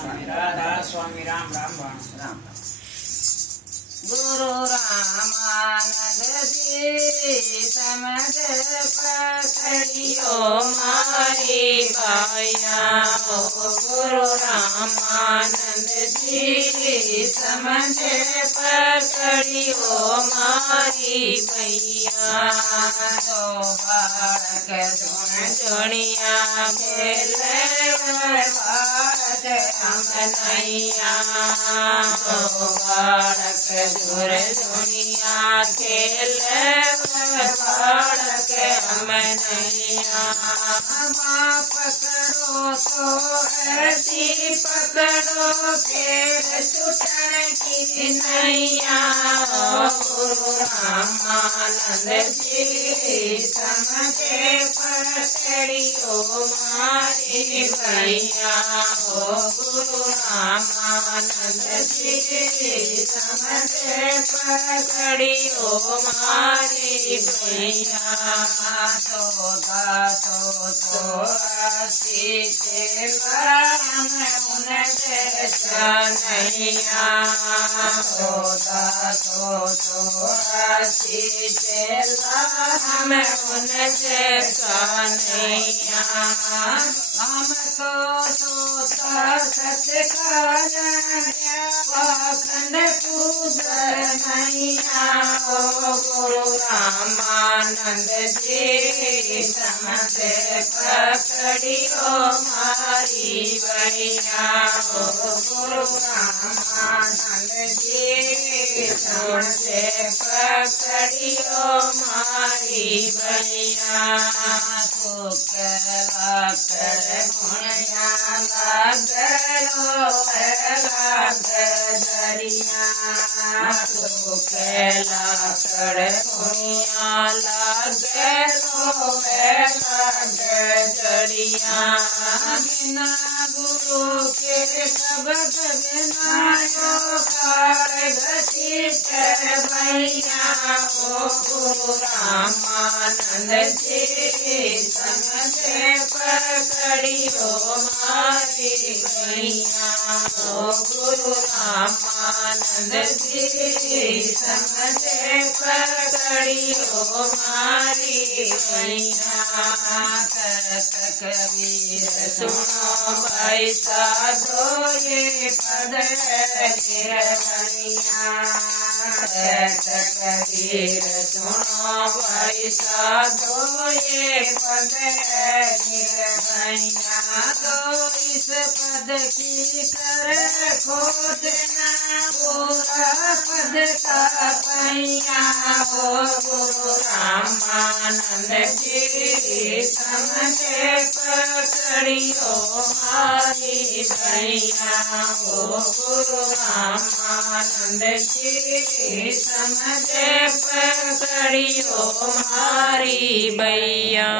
स्वामी राधा स्वामी राम राम राम राम गुरु रामानंद जी समझ पकड़ियो मारी बाया गुरु रामानंद जी समझ पकड़ियो मारी भैया तो बालक जोन जोनिया खेले बालक अमनैया तो बालक जोर दुनिया खेल बालक अमनैया माँ पकड़ो तो ऐसी पकड़ो फिर छुटन की नैया गुरु रामानंद जी समझे पकड़ियो मारी भैया गुरु रामानंद जी समझे पकड़ियो मारी भैया तो उन जैसा नैया हम उन जैसा नैया हम तो सत्य का पाखंड पूजन नैया गुरु रामानंद जी समझे पकड़ियो मारी भैया गुरु रामानंद जी समझे पकड़ियो मारी भैया सुकला कर गुणिया लागलो लाग दरिया सुकला कर गुणिया लागलो लाग दरिया बिना गुरु के शब्द बिना घसीट भैया गुरु रामानंद जी समझे पकड़ियो मारी भैया गुरु रामानंद जी समझे पकड़ियो मारी भैया कबीर सुनो भाई साधो ये पद निर्वनिया कबीर सुनो भाई साधो ये पद निर्वनिया तो इस पद की कर खोजना पूरा पद का पैया गुरु रामानंद जी समझे पकड़ियो मारी भैया गुरु रामानंद जी समझे पकड़ियो मारी भैया।